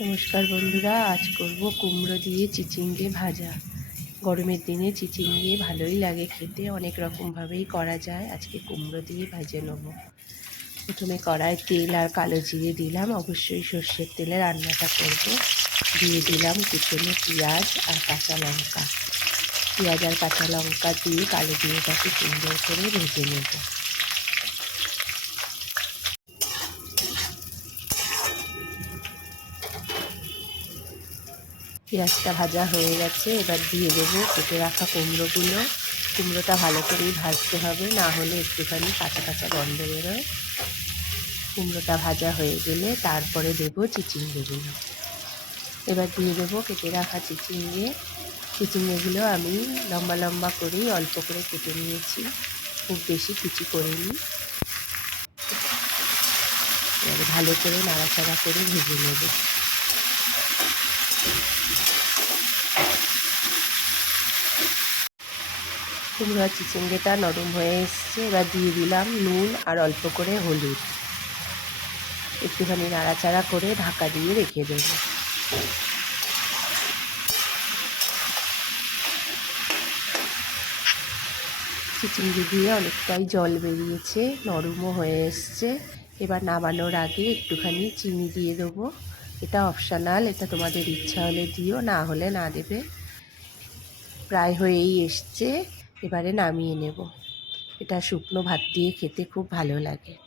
নমস্কার বন্ধুরা, আজ করব কুমড়ো দিয়ে চিচিঙ্গে ভাজা। গরমের দিনে চিচিঙ্গে ভালোই লাগে খেতে, অনেক রকমভাবেই করা যায়। আজকে কুমড়ো দিয়ে ভাজে নেব। প্রথমে কড়ায় তেল আর কালো জিরে দিলাম। অবশ্যই সর্ষের তেলে রান্নাটা করব। দিয়ে দিলাম কুচনো পেঁয়াজ আর কাঁচা লঙ্কা। পেঁয়াজ আর কাঁচা লঙ্কা দিয়ে কালো জিরেটাকে সুন্দর করে ভেজে নেব। পেঁয়াজটা ভাজা হয়ে গেছে, এবার দিয়ে দেবো কেটে রাখা কুমড়োগুলো। কুমড়োটা ভালো করেই ভাজতে হবে, না হলে একটুখানি কাঁচা কাঁচা গন্ধ বেরোয়। কুমড়োটা ভাজা হয়ে গেলে তারপরে দেবো চিচিঙ্গেগুলো। এবার দিয়ে দেবো কেটে রাখা চিচিঙ্গে। চিচিঙ্গেগুলো আমি লম্বা লম্বা করেই অল্প করে কেটে নিয়েছি, খুব বেশি কুচি করিনি। এবার ভালো করে নাড়াচাড়া করে ভেজে নেব। কুমড়ো চিচিঙ্গেটা নরম হয়ে এসছে। এবার দিয়ে দিলাম নুন আর অল্প করে হলুদ। একটুখানি নাড়াচাড়া করে ঢাকা দিয়ে রেখে দেবো। চিচিঙ্গে দিয়ে অনেকটাই জল বেরিয়েছে, নরমও হয়ে এসছে। এবার নামানোর আগে একটুখানি চিনি দিয়ে দেবো। এটা অপশানাল, এটা তোমাদের ইচ্ছা হলে দিও, না হলে না দেবে। প্রায় হয়েই এসছে। এবারে নামিয়ে নেব। এটা শুকনো ভাত দিয়ে খেতে খুব ভালো লাগে।